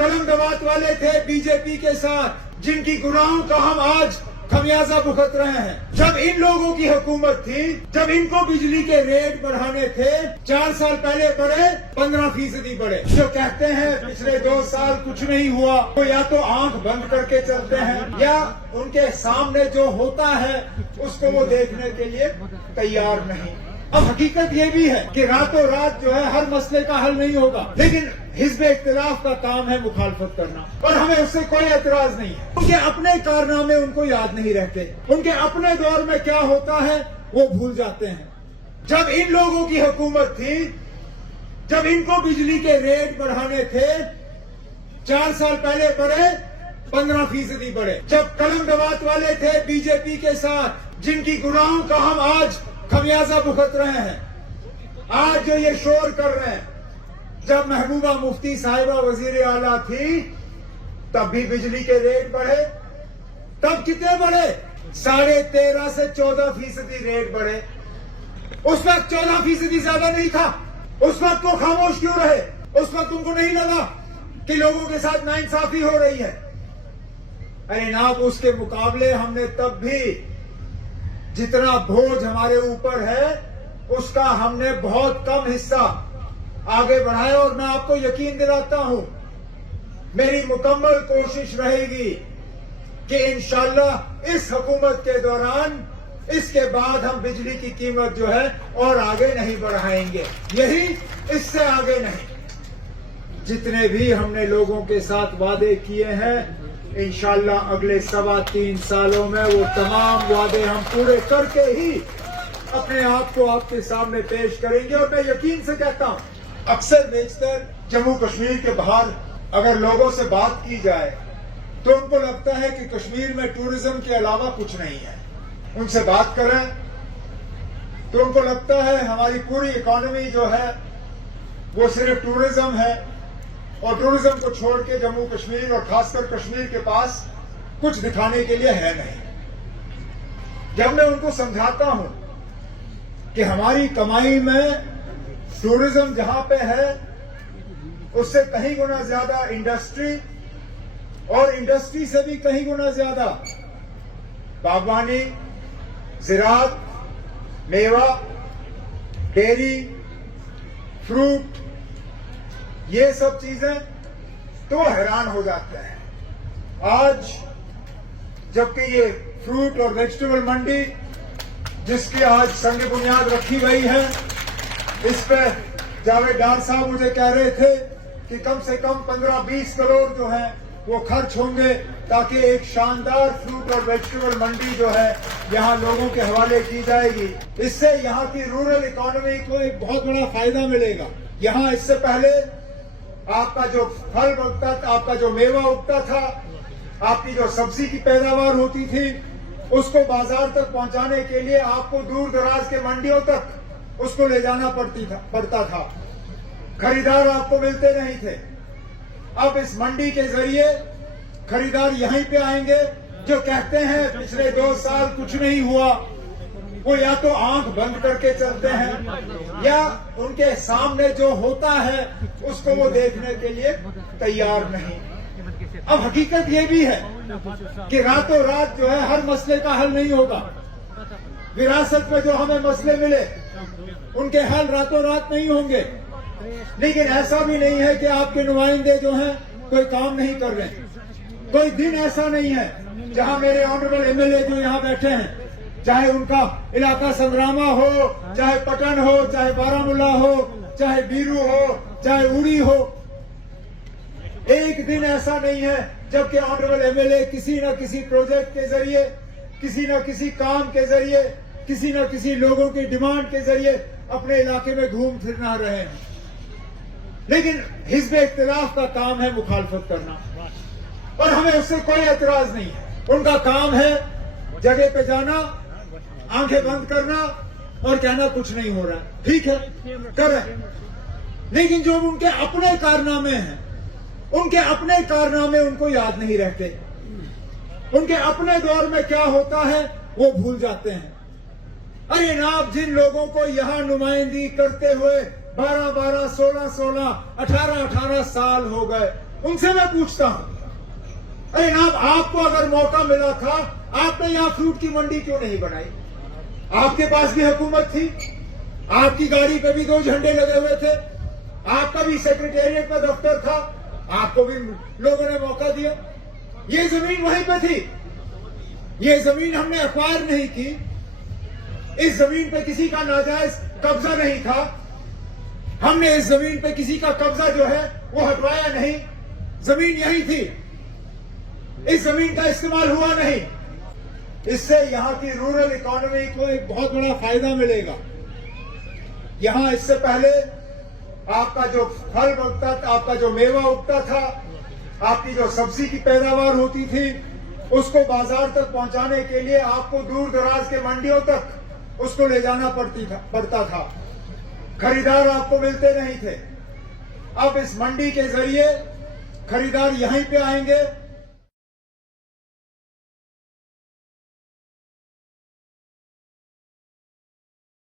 कलम दवात वाले थे बीजेपी के साथ, जिनकी गुनाहों का हम आज खमियाजा भुगत रहे हैं। जब इन लोगों की हुकूमत थी, जब इनको बिजली के रेट बढ़ाने थे, 4 साल पहले बढ़े, 15% बढ़े। जो कहते हैं पिछले 2 साल कुछ नहीं हुआ, वो या तो आंख बंद करके चलते हैं या उनके सामने जो होता है उसको वो देखने के लिए तैयार नहीं। अब हकीकत ये भी है कि रातों रात जो है हर मसले का हल नहीं होगा, लेकिन हिज़्ब इख्तिलाफ का काम है मुखालफत करना, और हमें उससे कोई एतराज नहीं है। उनके अपने कारनामे उनको याद नहीं रहते, उनके अपने दौर में क्या होता है वो भूल जाते हैं। जब इन लोगों की हुकूमत थी, जब इनको बिजली के रेट बढ़ाने थे, 4 साल पहले बढ़े, 15% बढ़े। जब कलम दवात वाले थे बीजेपी के साथ, जिनकी गुनाहों का हम आज खमियाजा भुगत रहे हैं, आज जो ये शोर कर रहे हैं। जब महबूबा मुफ्ती साहिबा वजीर आला थी, तब भी बिजली के रेट बढ़े। तब कितने बढ़े? 13.5 से 14% रेट बढ़े। उस वक्त 14% ज्यादा नहीं था। उस वक्त तो खामोश क्यों रहे? उस वक्त उनको नहीं लगा कि लोगों के साथ नाइंसाफी हो रही है? अरे नाब, उसके मुकाबले हमने तब भी जितना बोझ हमारे ऊपर है उसका हमने बहुत कम हिस्सा आगे बढ़ाया। और मैं आपको यकीन दिलाता हूं, मेरी मुकम्मल कोशिश रहेगी कि इंशाअल्लाह इस हुकूमत के दौरान, इसके बाद हम बिजली की कीमत जो है और आगे नहीं बढ़ाएंगे, यही, इससे आगे नहीं। जितने भी हमने लोगों के साथ वादे किए हैं, इंशाअल्लाह अगले 3.25 सालों में वो तमाम वादे हम पूरे करके ही अपने आप को आपके सामने पेश करेंगे। और मैं यकीन से कहता हूं, अक्सर बेशतर जम्मू कश्मीर के बाहर अगर लोगों से बात की जाए तो उनको लगता है कि कश्मीर में टूरिज्म के अलावा कुछ नहीं है। उनसे बात करें तो उनको लगता है हमारी पूरी इकोनॉमी जो है वो सिर्फ टूरिज्म है, और टूरिज्म को छोड़ के जम्मू कश्मीर और खासकर कश्मीर के पास कुछ दिखाने के लिए है नहीं। जब मैं उनको समझाता हूं कि हमारी कमाई में टूरिज्म जहां पे है उससे कहीं गुना ज्यादा इंडस्ट्री, और इंडस्ट्री से भी कहीं गुना ज्यादा बागवानी, ज़राअत, मेवा, डेयरी, फ्रूट, ये सब चीजें, तो हैरान हो जाते हैं। आज जबकि ये फ्रूट और वेजिटेबल मंडी जिसकी आज संग बुनियाद रखी गई है, इस पे जावेद डार साहब मुझे कह रहे थे कि कम से कम 15-20 करोड़ जो है वो खर्च होंगे ताकि एक शानदार फ्रूट और वेजिटेबल मंडी जो है यहाँ लोगों के हवाले की जाएगी। इससे यहाँ की रूरल इकोनॉमी को एक बहुत बड़ा फायदा मिलेगा। यहाँ इससे पहले आपका जो फल उगता था, आपका जो मेवा उगता था, आपकी जो सब्जी की पैदावार होती थी, उसको बाजार तक पहुंचाने के लिए आपको दूर दराज के मंडियों तक उसको ले जाना पड़ता था। खरीदार आपको मिलते नहीं थे। अब इस मंडी के जरिए खरीदार यहीं पे आएंगे। जो कहते हैं पिछले 2 साल कुछ नहीं हुआ, वो या तो आंख बंद करके चलते हैं या उनके सामने जो होता है उसको वो देखने के लिए तैयार नहीं। अब हकीकत ये भी है कि रातों रात जो है हर मसले का हल नहीं होगा। विरासत में जो हमें मसले मिले उनके हल रातों रात नहीं होंगे, लेकिन ऐसा भी नहीं है कि आपके नुमाइंदे जो हैं कोई काम नहीं कर रहे। कोई दिन ऐसा नहीं है जहां मेरे ऑनरेबल एमएलए जो यहाँ बैठे हैं, चाहे उनका इलाका संग्रामा हो, चाहे पटन हो, चाहे बारामूला हो, चाहे बीरू हो, चाहे उड़ी हो, एक दिन ऐसा नहीं है जबकि ऑनरेबल एमएलए किसी न किसी प्रोजेक्ट के जरिए, किसी न किसी काम के जरिए, किसी न किसी लोगों की डिमांड के जरिए अपने इलाके में घूम फिर ना रहे हैं। लेकिन हिज़्ब इख्तिलाफ का काम है मुखालफत करना, और हमें उससे कोई एतराज नहीं है। उनका काम है जगह पे जाना, आंखें बंद करना और कहना कुछ नहीं हो रहा है। ठीक है, करें, लेकिन जो उनके अपने कारनामे हैं, उनके अपने कारनामे उनको याद नहीं रहते। उनके अपने दौर में क्या होता है वो भूल जाते हैं। अरे नाब, जिन लोगों को यहां नुमाइंदगी करते हुए 12-12, 16-16, 18-18 साल हो गए, उनसे मैं पूछता हूं, अरे जनाब, आपको अगर मौका मिला था, आपने यहाँ फ्रूट की मंडी क्यों नहीं बनाई? आपके पास भी हुकूमत थी, आपकी गाड़ी पे भी 2 झंडे लगे हुए थे, आपका भी सेक्रेटेरिएट में दफ्तर था, आपको भी लोगों ने मौका दिया। ये जमीन वहीं पे थी, ये जमीन हमने एक्वायर नहीं की, इस जमीन पे किसी का नाजायज कब्जा नहीं था, हमने इस जमीन पे किसी का कब्जा जो है वो हटवाया नहीं, जमीन यही थी, इस जमीन का इस्तेमाल हुआ नहीं। इससे यहाँ की रूरल इकोनॉमी को एक बहुत बड़ा फायदा मिलेगा। यहाँ इससे पहले आपका जो फल उगता था, आपका जो मेवा उगता था, आपकी जो सब्जी की पैदावार होती थी, उसको बाजार तक पहुंचाने के लिए आपको दूर दराज के मंडियों तक उसको ले जाना पड़ता था। खरीदार आपको मिलते नहीं थे। अब इस मंडी के जरिए खरीदार यहीं पे आएंगे,